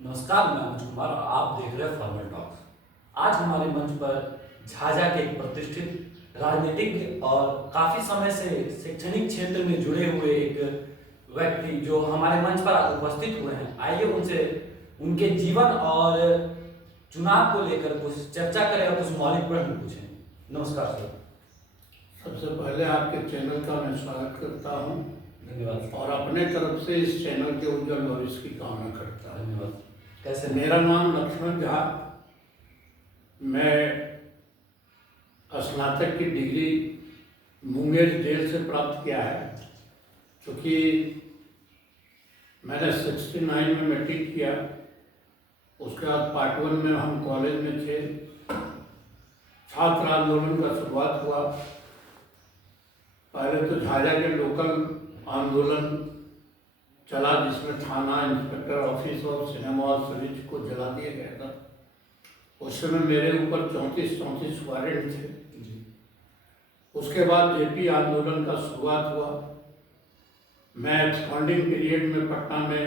नमस्कार, मैं अनुज कुमार और आप देख रहे हैं फॉर्मल टॉक्स। आज हमारे मंच पर झाझा के एक प्रतिष्ठित राजनीतिज्ञ और काफी समय से शैक्षणिक क्षेत्र में जुड़े हुए एक व्यक्ति जो हमारे मंच पर उपस्थित हुए हैं। आइए उनसे उनके जीवन और चुनाव को लेकर कुछ चर्चा करें और कुछ मौलिक प्रश्न पूछें। नमस्कार सर। सबसे पहले आपके चैनल का मैं स्वागत करता हूं धन्यवाद और अपने तरफ से इस चैनल के उज्जवल भविष्य की कामना करता हूं। धन्यवाद। कैसे मेरा नाम लक्ष्मण झा। मैं स्नातक की डिग्री मुंगेर जेल से प्राप्त किया है। क्योंकि मैंने 69 में मैट्रिक किया, उसके बाद पार्ट 1 में हम कॉलेज में थे। छात्र आंदोलन का शुरुआत हुआ। पहले तो झाझा के लोकल आंदोलन चला, जिसमें थाना, इंस्पेक्टर ऑफिस और सिनेमा हॉल सभी को जला दिया गया था। उस समय मेरे ऊपर 34 वारंट थे। उसके बाद जेपी आंदोलन का शुरुआत हुआ। मैं एक्सपांडिंग पीरियड में पटना में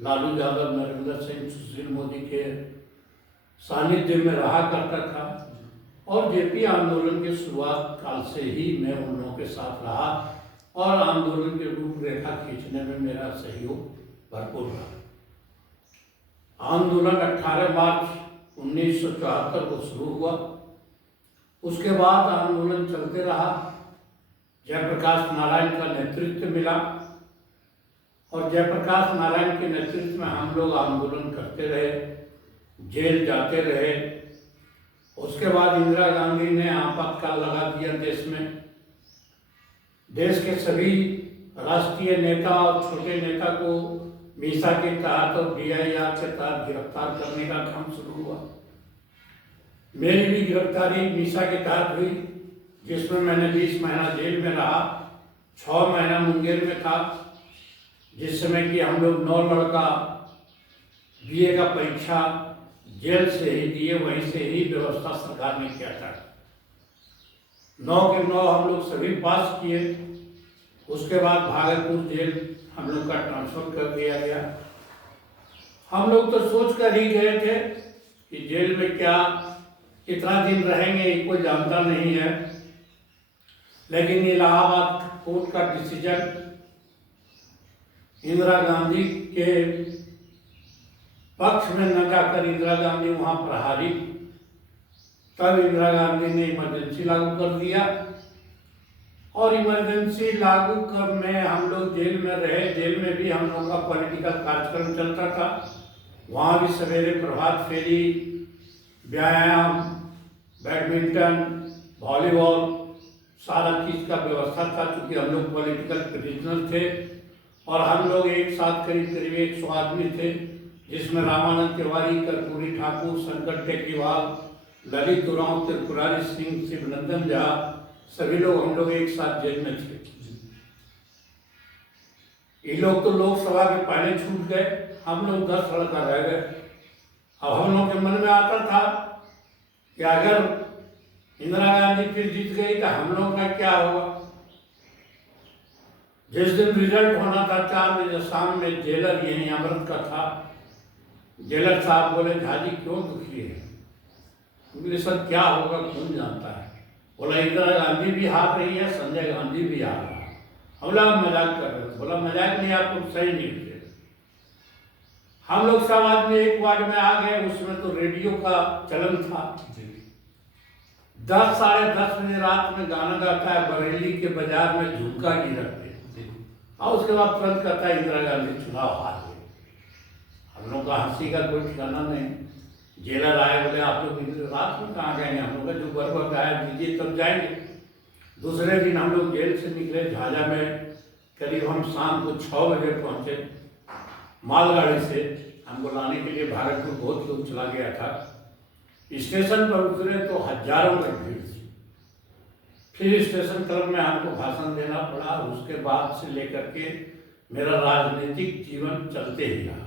लालू यादव, नरेंद्र सिंह, सुशील मोदी के सानिध्य में रहा करता था और जेपी आंदोलन के शुरुआत काल से ही मैं उन लोगों के साथ रहा और आंदोलन की रूपरेखा खींचने में मेरा सहयोग भरपूर रहा। आंदोलन 18 मार्च 1974 को शुरू हुआ। उसके बाद आंदोलन चलते रहा। जयप्रकाश नारायण का नेतृत्व मिला और जयप्रकाश नारायण के नेतृत्व में हम लोग आंदोलन करते रहे, जेल जाते रहे। उसके बाद इंदिरा गांधी ने आपातकाल लगा दिया देश में। देश के सभी राष्ट्रीय नेता और छोटे नेता को मीसा के तहत और DIR के तहत गिरफ्तार करने का काम शुरू हुआ। मेरी भी गिरफ्तारी मीसा के तहत हुई, जिसमें मैंने 20 महीना जेल में रहा। 6 महीना मुंगेर में था, जिस समय कि हम लोग 9 लड़का BA का परीक्षा जेल से ही दिए, वहीं से ही व्यवस्था सरकार ने किया था। 9 के 9 हम लोग सभी पास किए। उसके बाद भागलपुर जेल हम लोग का ट्रांसफर कर दिया गया। हम लोग तो सोच कर ही गए थे कि जेल में क्या कितना दिन रहेंगे ये कोई जानता नहीं है, लेकिन इलाहाबाद कोर्ट का डिसीजन इंदिरा गांधी के पक्ष में न जाकर इंदिरा गांधी वहां पर हारी। तब इंदिरा गांधी ने इमरजेंसी लागू कर दिया और इमरजेंसी लागू कर में हम लोग जेल में रहे। जेल में भी हम लोग का पॉलिटिकल कार्यक्रम चलता था। वहाँ भी सवेरे प्रभात फेरी, व्यायाम, बैडमिंटन, वॉलीबॉल, सारा चीज़ का व्यवस्था था। क्योंकि हम लोग पॉलिटिकल प्रिजनर थे और हम लोग एक साथ करीब 100 आदमी थे, जिसमें रामानंद तिवारी, कर्पूरी ठाकुर, शंकर टेकरीवाल, ललित उरांव, त्रिपुरारी सिंह, शिवनंदन झा, सभी लोग हम लोग एक साथ जेल में थे। ये लोग तो लोकसभा के पहले छूट गए, हम लोग 10 लड़का रह गए। अब हम लोग के मन में आता था कि अगर इंदिरा गांधी फिर जीत गई तो हम लोग का क्या होगा। जिस दिन रिजल्ट होना था 4 बजे शाम में, जेलर यहीं अमृत का था। जेलर साहब बोले, झाजी क्यों दुखी है? बोले सर क्या होगा कौन जानता है। बोला इंदिरा गांधी भी हार रही है, संजय गांधी भी हार रहा है। हम लोग मजाक कर रहे थे। बोला मजाक नहीं, आप लोग सही नहीं थे। हम लोग सब आदमी एक वार्ड में आ गए। उसमें तो रेडियो का चलन था। 10 साढ़े 10 बजे रात में गाना गाता है, बरेली के बाजार में झुमका गिरते और उसके बाद तुरंत कहता है इंदिरा गांधी चुनाव हार गए। हम लोग का हंसी का कोई ठिकाना नहीं। जेलर आए, बोले आप लोग रात में कहाँ गए? हम लोग का जो बर्फ आया दीजिए तब जाएंगे। दूसरे दिन हम लोग जेल से निकले। झाझा में करीब हम शाम को 6 बजे पहुँचे मालगाड़ी से। हमको लाने के लिए भागलपुर बहुत लोग चला गया था। स्टेशन पर उतरे तो हजारों की भीड़ थी। फिर स्टेशन क्लब में हमको भाषण देना पड़ा। उसके बाद से लेकर के मेरा राजनीतिक जीवन चलते ही रहा।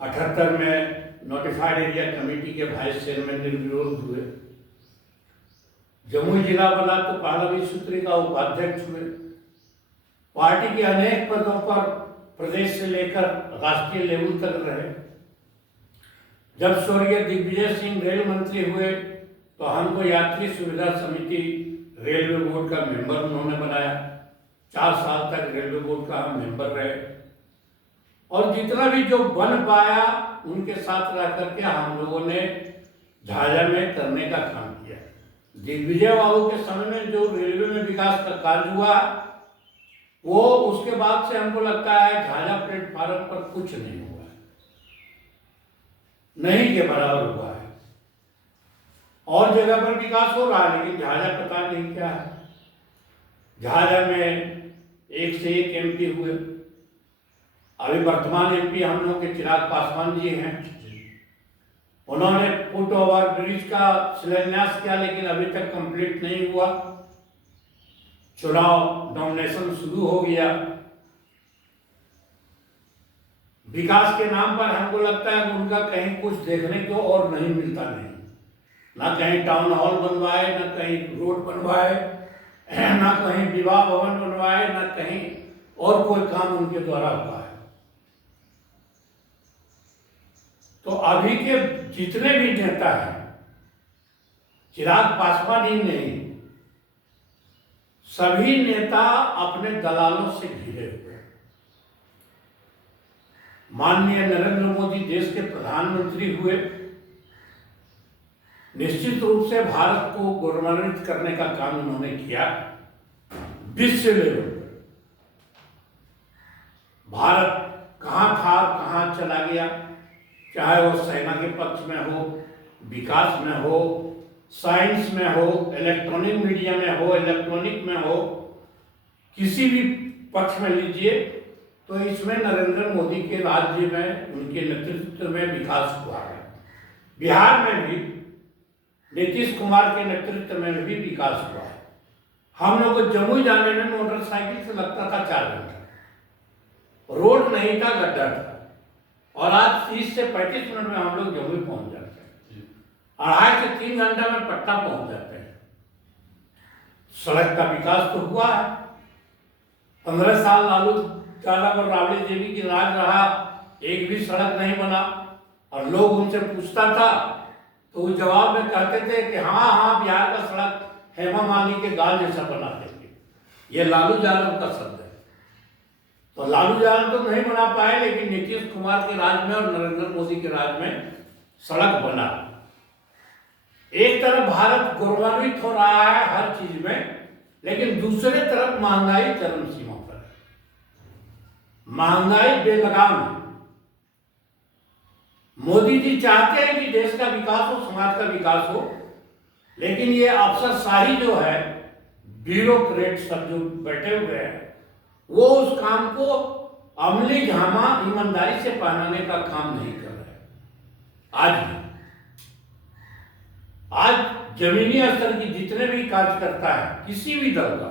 78 में नोटिफाइड एरिया कमेटी के वाइस चेयरमैन निर्विरोध हुए। जमुई जिला बना तो पहलवी सूत्री का उपाध्यक्ष हुए। पार्टी के अनेक पदों पर प्रदेश से लेकर राष्ट्रीय लेवल तक रहे। जब स्वर्गीय दिग्विजय सिंह रेल मंत्री हुए तो हमको यात्री सुविधा समिति रेलवे बोर्ड का मेंबर उन्होंने बनाया। 4 साल तक रेलवे बोर्ड का हम मेंबर रहे और जितना भी जो बन पाया उनके साथ रह करके हम लोगों ने झाझा में करने का काम किया। दिग्विजय बाबू के समय में जो रेलवे में विकास का कार्य हुआ वो उसके बाद से हमको लगता है झाझा प्लेटफार्म पर कुछ नहीं हुआ है, नहीं के बराबर हुआ है। और जगह पर विकास हो रहा है लेकिन झाझा पता नहीं क्या है। झाझा में एक से एक एमपी हुए। अभी वर्तमान एमपी हम लोग के चिराग पासवान जी हैं। उन्होंने फुट ओवर ब्रिज का शिलान्यास किया लेकिन अभी तक कंप्लीट नहीं हुआ। चुनाव नॉमिनेशन शुरू हो गया। विकास के नाम पर हमको लगता है कि उनका कहीं कुछ देखने को और नहीं मिलता नहीं। ना कहीं टाउन हॉल बनवाए, ना कहीं रोड बनवाए, ना कहीं विवाह भवन बनवाए, ना कहीं और कोई काम उनके द्वारा हुआ है। तो अभी के जितने भी नेता हैं, चिराग पासवान ही नहीं, सभी नेता अपने दलालों से घिरे हुए हैं। माननीय नरेंद्र मोदी देश के प्रधानमंत्री हुए, निश्चित रूप से भारत को गौरवान्वित करने का काम उन्होंने किया। विश्व लेवल पर भारत कहाँ था कहाँ चला गया, चाहे वो सेना के पक्ष में हो, विकास में हो, साइंस में हो, इलेक्ट्रॉनिक मीडिया में हो, इलेक्ट्रॉनिक में हो, किसी भी पक्ष में लीजिए तो इसमें नरेंद्र मोदी के राज्य में उनके नेतृत्व में विकास हुआ है। बिहार में भी नीतीश कुमार के नेतृत्व में भी विकास हुआ है। हम लोग को जमुई जाने में मोटरसाइकिल से लगता था 4 घंटा, रोड नहीं था, गड्ढा था, और आज 30 से 35 मिनट में हम लोग जमुई पहुंच जाते हैं। 2.5 से 3 घंटा में पटना पहुंच जाते हैं। सड़क का विकास तो हुआ है। 15 साल लालू यादव और राबड़ी देवी की राज रहा, एक भी सड़क नहीं बना। और लोग उनसे पूछता था तो वो जवाब में कहते थे कि हाँ हाँ बिहार का सड़क हेमा मालिनी के गाल जैसा बना देंगे। ये लालू यादव का शब्द है। तो लालू यादव तो नहीं बना पाए लेकिन नीतीश कुमार के राज में और नरेंद्र मोदी के राज में सड़क बना। एक तरफ भारत गौरवान्वित हो रहा है हर चीज में, लेकिन दूसरे तरफ महंगाई चरम सीमा पर है। महंगाई बेलगाम है। मोदी जी चाहते हैं कि देश का विकास हो, समाज का विकास हो, लेकिन ये अफसरशाही जो है, ब्यूरोक्रेट सब जो बैठे हुए हैं, वो उस काम को अमली जामा ईमानदारी से पहनाने का काम नहीं कर रहे। आज जमीनी स्तर की जितने भी कार्यकर्ता है, किसी भी दल का,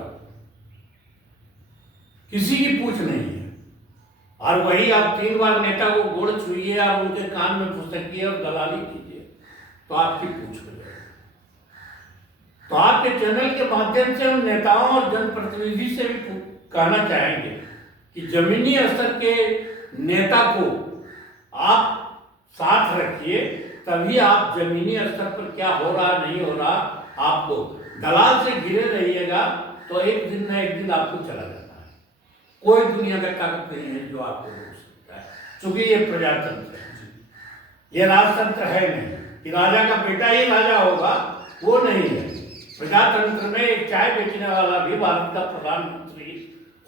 किसी की पूछ नहीं है। और वही आप 3 बार नेता को गोड़ छुइए और उनके कान में फुसकिए और दलाली कीजिए तो आपकी पूछ हो जाएगी। तो आपके चैनल के माध्यम से हम नेताओं और जनप्रतिनिधि से भी कहना चाहेंगे कि जमीनी स्तर के नेता को आप साथ रखिए, तभी आप जमीनी स्तर पर क्या हो रहा नहीं हो रहा, आपको दलाल से घिरे रहिएगा तो एक दिन न एक दिन आपको चला जाता है। कोई दुनिया का ताकत नहीं है जो आपको रोक सकता है, क्योंकि ये प्रजातंत्र है, ये राजतंत्र है नहीं कि राजा का बेटा ही राजा होगा, वो नहीं है। प्रजातंत्र में एक चाय बेचने वाला भी भारत का प्रधानमंत्री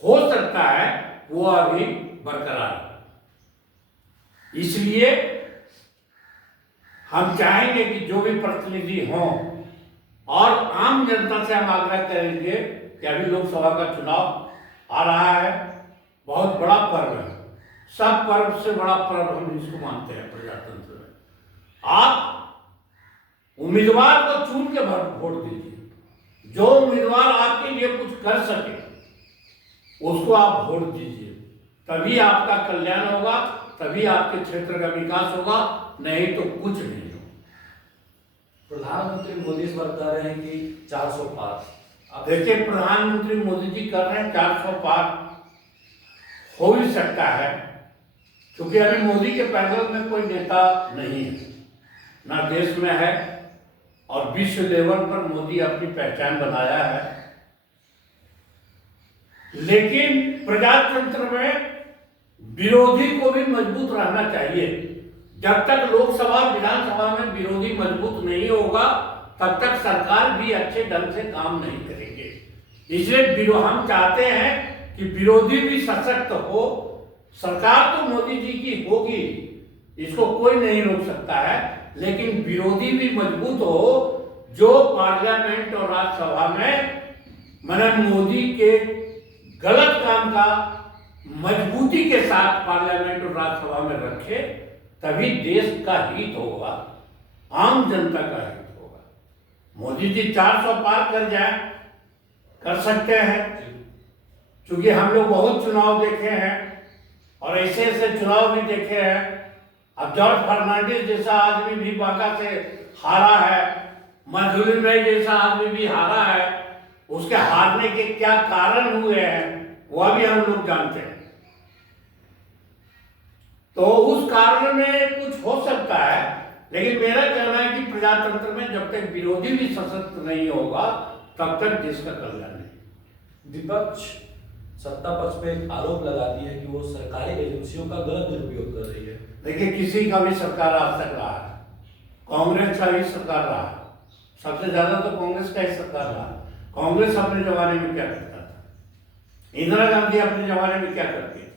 हो सकता है, वो अभी बरकरार है। इसलिए हम चाहेंगे कि जो भी प्रतिनिधि हों और आम जनता से हम आग्रह करेंगे कि अभी लोकसभा का चुनाव आ रहा है, बहुत बड़ा पर्व है। सब पर्व से बड़ा पर्व हम इसको मानते हैं प्रजातंत्र में। आप उम्मीदवार को चुन के वोट दीजिए। जो उम्मीदवार आपके लिए कुछ कर सके उसको आप वोट दीजिए, तभी आपका कल्याण होगा, तभी आपके क्षेत्र का विकास होगा, नहीं तो कुछ नहीं होगा। प्रधानमंत्री मोदी इस बार कह रहे हैं कि 400 पार। अब देखिए, प्रधानमंत्री मोदी जी कर रहे हैं 400 पार, हो भी सकता है, क्योंकि अभी मोदी के पैनल में कोई नेता नहीं है, ना देश में है, और विश्व लेवल पर मोदी अपनी पहचान बनाया है। लेकिन प्रजातंत्र में विरोधी को भी मजबूत रहना चाहिए। जब तक लोकसभा विधानसभा में विरोधी मजबूत नहीं होगा, तब तक सरकार भी अच्छे ढंग से काम नहीं करेंगे। इसलिए हम चाहते हैं कि विरोधी भी सशक्त हो। सरकार तो मोदी जी की होगी, इसको कोई नहीं रोक सकता है, लेकिन विरोधी भी मजबूत हो, जो पार्लियामेंट और राज्यसभा में मैंने मोदी के गलत काम का मजबूती के साथ पार्लियामेंट और राज्यसभा में रखे, तभी देश का हित होगा, आम जनता का हित होगा। मोदी जी 400 पार कर जाए, कर सकते हैं, क्योंकि हम लोग बहुत चुनाव देखे हैं और ऐसे ऐसे चुनाव भी देखे हैं। अब जॉर्ज फर्नांडिस जैसा आदमी भी बांका से हारा है, मधुली में जैसा आदमी भी हारा है, उसके हारने के क्या कारण हुए हैं वह भी हम लोग जानते हैं। तो उस कारण में कुछ हो सकता है, लेकिन मेरा कहना है कि प्रजातंत्र में जब तक विरोधी भी सशक्त नहीं होगा, तब तक देश का कल्याण नहीं। विपक्ष सत्ता पक्ष पे एक आरोप लगाती है कि वो सरकारी एजेंसियों का गलत दुरुपयोग कर रही है। देखिए, किसी का भी सरकार आज तक रहा है, कांग्रेस का ही सरकार रहा, सबसे ज्यादा तो कांग्रेस का ही सरकार रहा। कांग्रेस अपने जमाने में क्या करता था, इंदिरा गांधी अपने जमाने में क्या करती थी,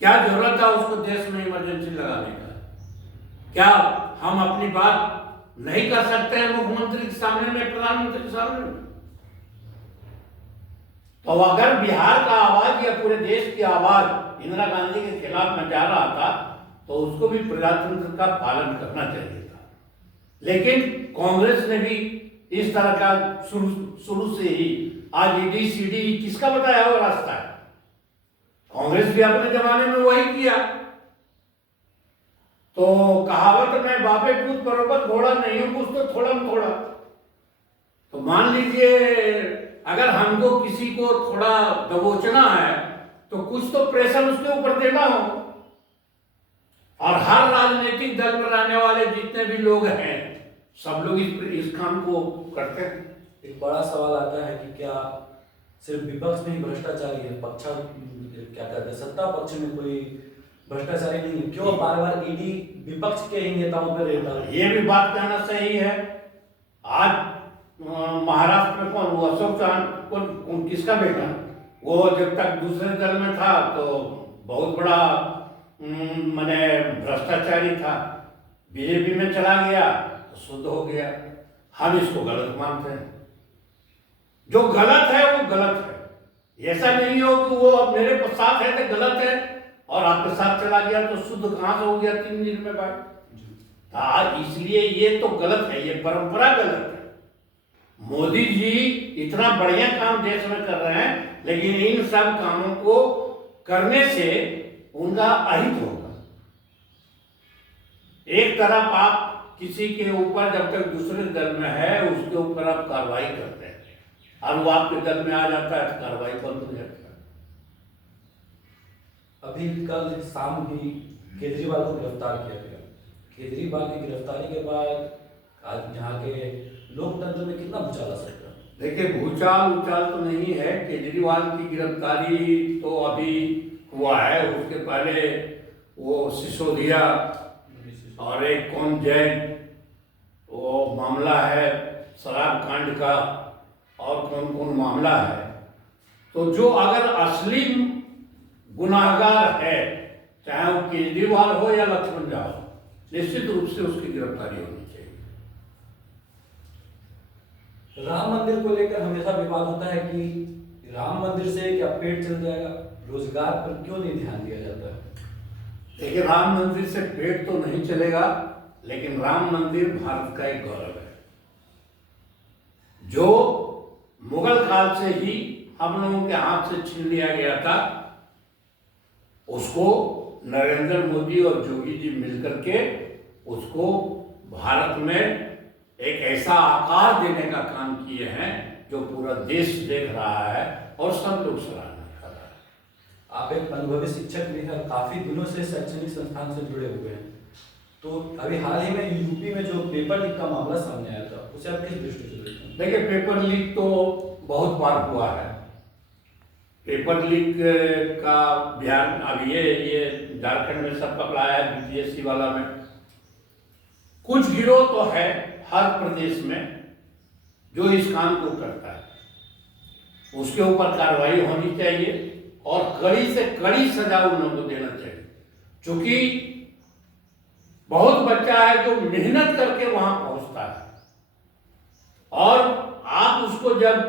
क्या जरूरत था उसको देश में इमरजेंसी लगाने का? क्या हम अपनी बात नहीं कर सकते हैं मुख्यमंत्री के सामने में, प्रधानमंत्री के सामने में? तो अगर बिहार का आवाज या पूरे देश की आवाज इंदिरा गांधी के खिलाफ में जा रहा था, तो उसको भी प्रजातंत्र का पालन करना चाहिए था। लेकिन कांग्रेस ने भी इस तरह का शुरू से ही, आज ईडी सीडी किसका बताया हुआ रास्ता है? कांग्रेस भी अपने जमाने में वही किया। तो कहावत में बापे पूत बरोबर घोड़ा नहीं हो कुछ तो थोड़ा में थोड़ा। तो मान लीजिए अगर हमको किसी को थोड़ा दबोचना है, तो कुछ तो प्रेशर उसके ऊपर देना हो। और हर राजनीतिक दल में रहने वाले जितने भी लोग हैं, सब लोग इस काम को करते हैं। एक बड़ा सवाल आता है कि क्या सिर्फ विपक्ष में ही भ्रष्टाचारी है, क्या कहते हैं सत्ता पक्ष में कोई भ्रष्टाचारी नहीं है? क्यों बार बार ईडी विपक्ष के ही नेताओं पर रहता है? ये भी बात कहना सही है। आज महाराष्ट्र में कौन, वो अशोक चौहान, कौन किसका बेटा, वो जब तक दूसरे दल में था तो बहुत बड़ा माने भ्रष्टाचारी था, बीजेपी में चला गया तो शुद्ध हो गया। हम इसको गलत मानते हैं। जो गलत है वो गलत है। ऐसा नहीं हो कि वो अब मेरे साथ है तो गलत है और आपके साथ चला गया तो शुद्ध कहां से हो गया 3 दिन में भाई? इसलिए ये तो गलत है, ये परंपरा गलत है। मोदी जी इतना बढ़िया काम देश में कर रहे हैं, लेकिन इन सब कामों को करने से उनका अहित होगा। एक तरफ आप किसी के ऊपर जब तक दूसरे दल में है उसके ऊपर आप कार्रवाई करते हैं, और वो आपके दल में आ जाता है तो कार्रवाई बंद हो जाती है। अभी कल शाम भी केजरीवाल को गिरफ्तार किया गया। केजरीवाल की गिरफ्तारी के बाद आज यहाँ के लोकतंत्र में कितना भूचाल आ सकता है? देखिए, भूचाल तो नहीं है। केजरीवाल की गिरफ्तारी तो अभी हुआ है, उसके पहले वो सिसोदिया और एक कौन जैन, वो मामला है शराब कांड का, और कौन कौन मामला है। तो जो अगर असली गुनाहगार है, चाहे वो केजरीवाल हो या लक्ष्मण झा हो, निश्चित रूप से उसकी गिरफ्तारी होनी चाहिए। राम मंदिर को लेकर हमेशा विवाद होता है कि राम मंदिर से क्या पेट चल जाएगा, रोजगार पर क्यों नहीं ध्यान दिया जाता है? देखिए, राम मंदिर से पेट तो नहीं चलेगा, लेकिन राम मंदिर भारत का एक गौरव है, जो मुगल काल से ही हम लोगों के हाथ से छीन लिया गया था। उसको नरेंद्र मोदी और जोगी जी मिलकर के उसको भारत में एक ऐसा आकार देने का काम किए हैं जो पूरा देश देख रहा है और सब लोग सराहना कर रहा है। आप एक अनुभवी शिक्षक भी हैं, काफी दिनों से शैक्षणिक संस्थान से जुड़े हुए हैं। तो अभी हाल ही में यूपी में जो पेपर लीक का मामला सामने आया था, उसे आप किस दृष्टि से देखते हैं? देखिए, पेपर लीक तो बहुत बार हुआ है। पेपर लीक का बयान अब ये झारखंड में सब पकड़ाया है, बीपीएससी वाला में। कुछ गिरोह तो है हर प्रदेश में जो इस काम को करता है, उसके ऊपर कार्रवाई होनी चाहिए और कड़ी से कड़ी सजा उन लोगों को देना चाहिए। क्योंकि बहुत बच्चा है जो मेहनत करके वहां पहुंचता है, और आप उसको जब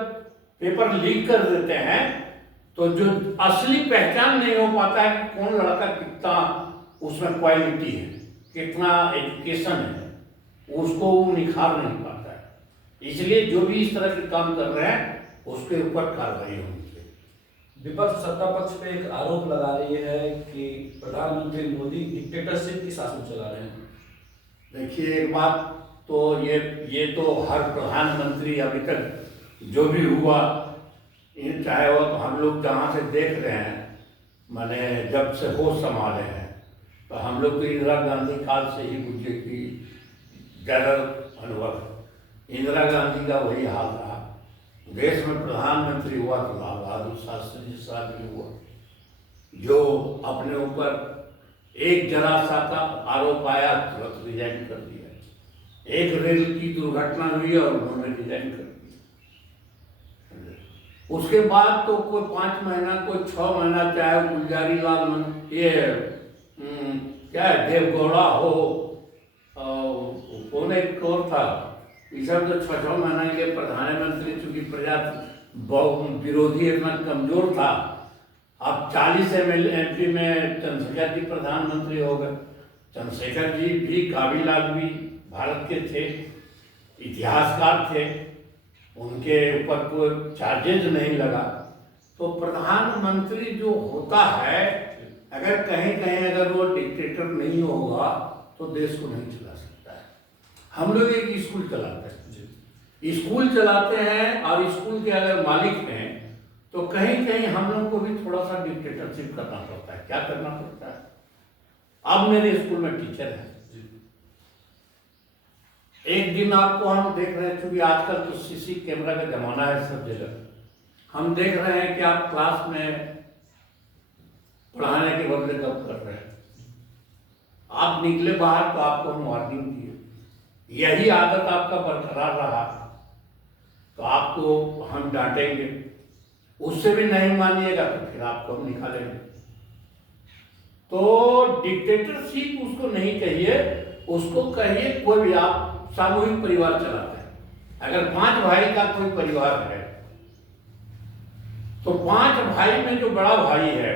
पेपर लीक कर देते हैं तो जो असली पहचान नहीं हो पाता है कि कौन लड़का कितना उसमें क्वालिटी है, कितना एजुकेशन है, उसको वो निखार नहीं पाता है। इसलिए जो भी इस तरह के काम कर रहे हैं उसके ऊपर कार्रवाई होनी चाहिए। विपक्ष सत्ता पक्ष पे एक आरोप लगा रही है कि प्रधानमंत्री मोदी डिक्टेटरशिप की शासन चला रहे हैं। देखिए, एक बात तो ये तो हर प्रधानमंत्री अभी तक जो भी हुआ, चाहे वो तो हम लोग जहाँ से देख रहे हैं, माने जब से होश संभाले हैं, तो हम लोग तो इंदिरा गांधी काल से ही मुझे की ज़्यादा अनुभव। इंदिरा गांधी का वही हाल रहा। देश में प्रधानमंत्री हुआ तो लाल बहादुर शास्त्री जी साहब भी हुआ, जो अपने ऊपर एक जरा सा का आरोप आया तुरंत रिजाइन कर दिया। एक रेल की दुर्घटना हुई और उन्होंने रिजाइन कर दिया। उसके बाद तो कोई 5 महीना, कोई 6 महीना, चाहे गुलजारी लाल ये क्या है, देवगौड़ा हो, कौन एक और था, ये सब तो 6-6 महीना के प्रधानमंत्री, चूंकि प्रजा विरोधी इतना कमजोर था। अब 40 MP में चंद्रशेखर जी प्रधानमंत्री हो गए। चंद्रशेखर जी भी काबिल आदमी भारत के थे, इतिहासकार थे, उनके ऊपर कोई चार्जेज नहीं लगा। तो प्रधानमंत्री जो होता है, अगर कहीं कहीं अगर वो डिक्टेटर नहीं होगा तो देश को नहीं चला सकता है। हम लोग एक स्कूल चलाते हैं, स्कूल चलाते हैं, और स्कूल के अगर मालिक हैं तो कहीं कहीं हम लोग को भी थोड़ा सा डिक्टेटरशिप करना पड़ता है। क्या करना पड़ता है? अब मेरे स्कूल में टीचर है, एक दिन आपको हम देख रहे हैं, क्योंकि आजकल तो सीसी कैमरा का जमाना है सब जगह, हम देख रहे हैं कि आप क्लास में पढ़ाने के बदले कब कर रहे हैं। आप निकले बाहर तो आपको हम वार्निंग दिए, यही आदत आपका बरकरार रहा तो आपको हम डांटेंगे, उससे भी नहीं मानिएगा तो फिर आपको हम निकालेंगे। तो डिक्टेटरशिप उसको नहीं कहिए, उसको कहिए कोई भी आप सामूहिक परिवार चलाते हैं। अगर 5 भाई का कोई परिवार है तो 5 भाई में जो बड़ा भाई है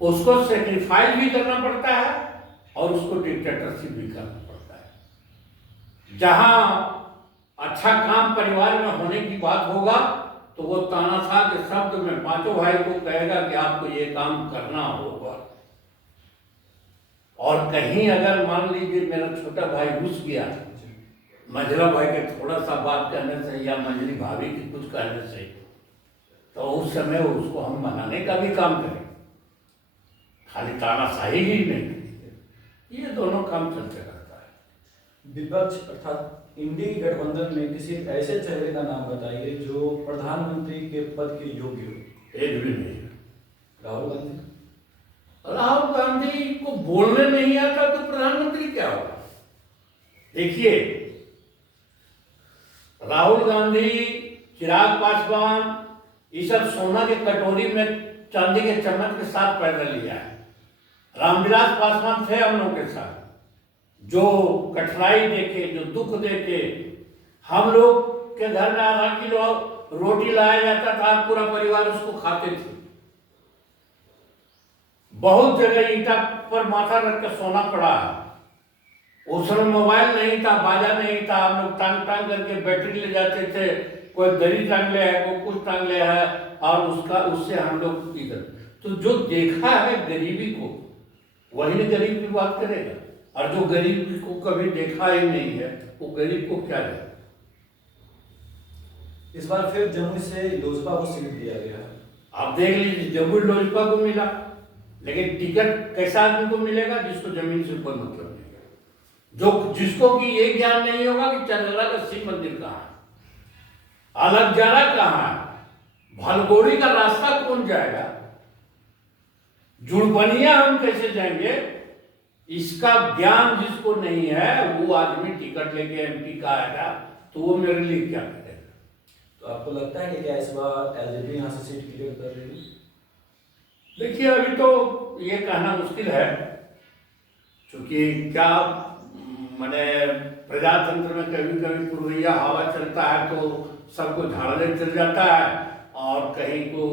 उसको सेक्रीफाइस भी करना पड़ता है और उसको डिक्टेटरशिप भी करना पड़ता है। जहां अच्छा काम परिवार में होने की बात होगा तो वो तानाशाह के शब्द में 5 भाई को कहेगा कि आपको ये काम करना होगा। और कहीं अगर मान लीजिए मेरा छोटा भाई घुस गया, मंझला भाई के थोड़ा सा बात करने से या मंझली भाभी के कुछ कहने से, तो उस समय उसको हम मनाने का भी काम करें, खाली तानाशाही ही नहीं। ये दोनों काम चलते रहता है। विपक्ष अर्थात इंडी गठबंधन में किसी ऐसे चेहरे का नाम बताइए जो प्रधानमंत्री के पद के योग्य हो। एक भी नहीं। राहुल गांधी। राहुल गांधी को बोलने नहीं आता तो प्रधानमंत्री क्या होगा? देखिए, राहुल गांधी, चिराग पासवान, ये सब सोना के कटोरी में चांदी के चम्मच के साथ पैदा लिया है। रामविलास पासवान थे हम लोग के साथ, जो कठिनाई देखे, जो दुख देखे, हम लोग के घर में आधा किलो रोटी लाया जाता था, पूरा परिवार उसको खाते थे। बहुत जगह ईंटा पर माथा रख कर सोना पड़ा है। उस समय मोबाइल नहीं था, बाजा नहीं था, हम लोग टांग टांग करके बैटरी ले जाते थे, कोई दरी टांग ले है, कोई कुछ टांग ले है, और उससे हम लोग इधर। तो जो देखा है गरीबी को, वही गरीब की बात करेगा, और जो गरीब को कभी देखा ही नहीं है वो गरीब को क्या है। इस बार फिर जमुई से लोजपा को सीट दिया गया है, आप देख लीजिए, जबुल लोजपा को मिला, लेकिन टिकट कैसा आदमी को मिलेगा? जिसको जमीन से कोई मतलब नहीं है, जो जिसको कि ये ज्ञान नहीं होगा कि चंद्रा का शिव मंदिर कहाँ है, अलग जारा कहाँ है, भलगोड़ी का रास्ता कौन जाएगा, जुड़बनिया हम कैसे जाएंगे, इसका ज्ञान जिसको नहीं है वो आदमी टिकट लेके एमपी का आएगा तो वो मेरे लिए क्या करेगा? तो आपको लगता है कि क्या इस बार एलजेपी यहाँ से सीट क्लियर कर रही है? देखिए, अभी तो ये कहना मुश्किल है, क्योंकि क्या मैंने प्रजातंत्र में कभी कभी पुरवैया हवा चलता है तो सबको झाड़ने चल जाता है, और कहीं को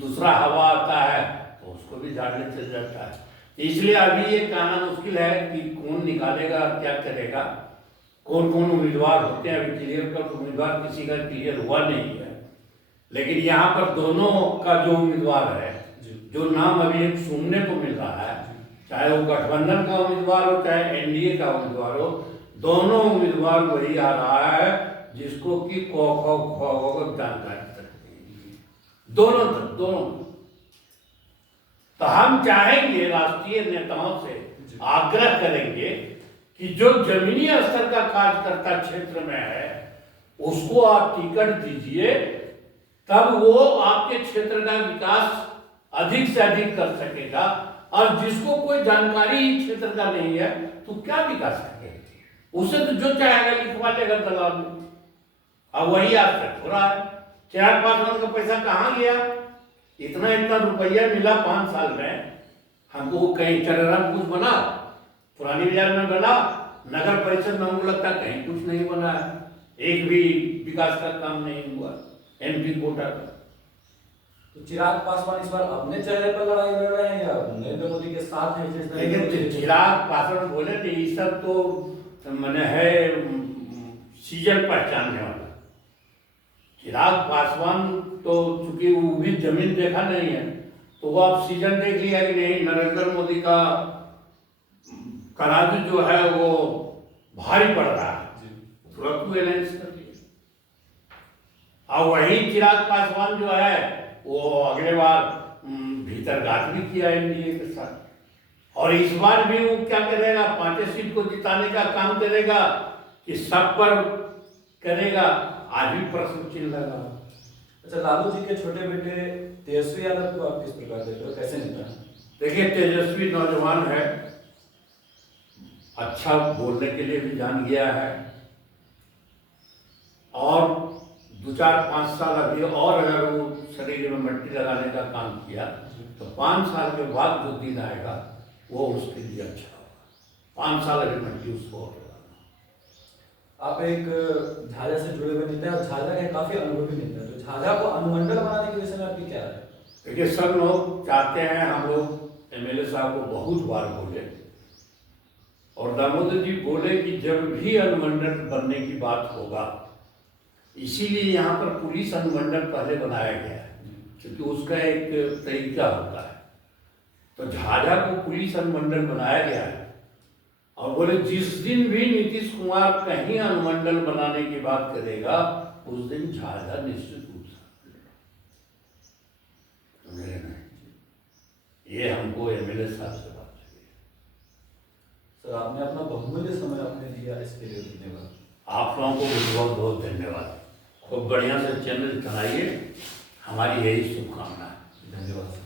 दूसरा हवा आता है तो उसको भी झाड़ने चल जाता है। इसलिए अभी ये कहना मुश्किल है कि कौन निकालेगा, क्या करेगा, कौन कौन उम्मीदवार होते हैं। अभी क्लियर कट उम्मीदवार किसी का क्लियर हुआ नहीं है, लेकिन यहाँ पर दोनों का जो उम्मीदवार है, जो नाम अभी एक सुनने को मिल रहा है, चाहे वो गठबंधन का उम्मीदवार हो चाहे एनडीए का उम्मीदवार हो, दोनों उम्मीदवार वही आ रहा है जिसको कि क जानकारी दोनों। तो हम चाहेंगे, राष्ट्रीय नेताओं से आग्रह करेंगे कि जो जमीनी स्तर का कार्यकर्ता क्षेत्र में है उसको आप टिकट दीजिए, तब वो आपके क्षेत्र का विकास अधिक से अधिक कर सकेगा। और जिसको कोई जानकारी क्षेत्र का नहीं है तो क्या विकास करेगा? उसे तो जो चाहेगा लिखवा लेगा दलाल में। अब वही आज तक हो रहा है। चिराग पासवान का पैसा कहाँ गया? इतना रुपया मिला 5 साल में, हमको कहीं चरराम कुछ बना, पुरानी बाजार में बना, नगर परिषद में हमको लगता कहीं कुछ नहीं बना है, एक भी विकास का काम नहीं हुआ एमपी कोटा का। तो चिराग पासवान इस बार अपने चेहरे पर लड़ाई लड़ रहे हैं या नरेंद्र मोदी के साथ है? लेकिन चिराग पासवान बोले थे ये सब तो मैंने है सीजन पहचानने वाला। चिराग पासवान तो चूंकि वो भी जमीन देखा नहीं है, तो वो आप सीजन देख लिया कि नहीं, नरेंद्र मोदी का कराजू जो है वो भारी पड़ रहा है, तुरंत अनाउंस कर दिया। और वही चिराग पासवान जो है वो अगले बार भीतरघात भी किया एनडीए के साथ, और इस बार भी वो क्या करेगा, 5 सीट को जिताने का काम करेगा कि सब पर करेगा, आज भी प्रश्न चिन्ह लगा। अच्छा, लालू जी के छोटे बेटे तेजस्वी यादव को आप किस प्रकार देख रहे हो, कैसे नेता है? देखिए, तेजस्वी नौजवान है, अच्छा बोलने के लिए भी जान गया है, और 2-4-5 साल अभी और अगर वो शरीर में मट्टी लगाने का काम किया तो 5 साल के बाद जो दिन आएगा वो उसके लिए अच्छा होगा। 5 साल अभी मट्टी उसको और लगाना। आप एक झाझा से जुड़े हुए नेता हैं और झाझा के काफी अनुभवी नेता हैं, तो झाझा को अनुमंडल बनाने के विषय में आपकी क्या है? देखिए, सब लोग चाहते हैं, हम लोग एमएलए साहब को बहुत बार बोले, और दामोदर जी बोले कि जब भी अनुमंडल बनने की बात होगा, इसीलिए यहाँ पर पुलिस अनुमंडल पहले बनाया गया है, क्योंकि उसका एक तरीका होता है। तो झाझा को पुलिस अनुमंडल बनाया गया है, और बोले जिस दिन भी नीतीश कुमार कहीं अनुमंडल बनाने की बात करेगा उस दिन झाझा निश्चित रूप से। ये हमको एमएलए साहब से बात चाहिए। सर, आपने अपना बहुमूल्य समय आपने दिया, इसके लिए धन्यवाद। आप लोगों को भी बहुत बहुत धन्यवाद। खूब बढ़िया से चैनल चलाइए, हमारी यही शुभकामना है। धन्यवाद सर।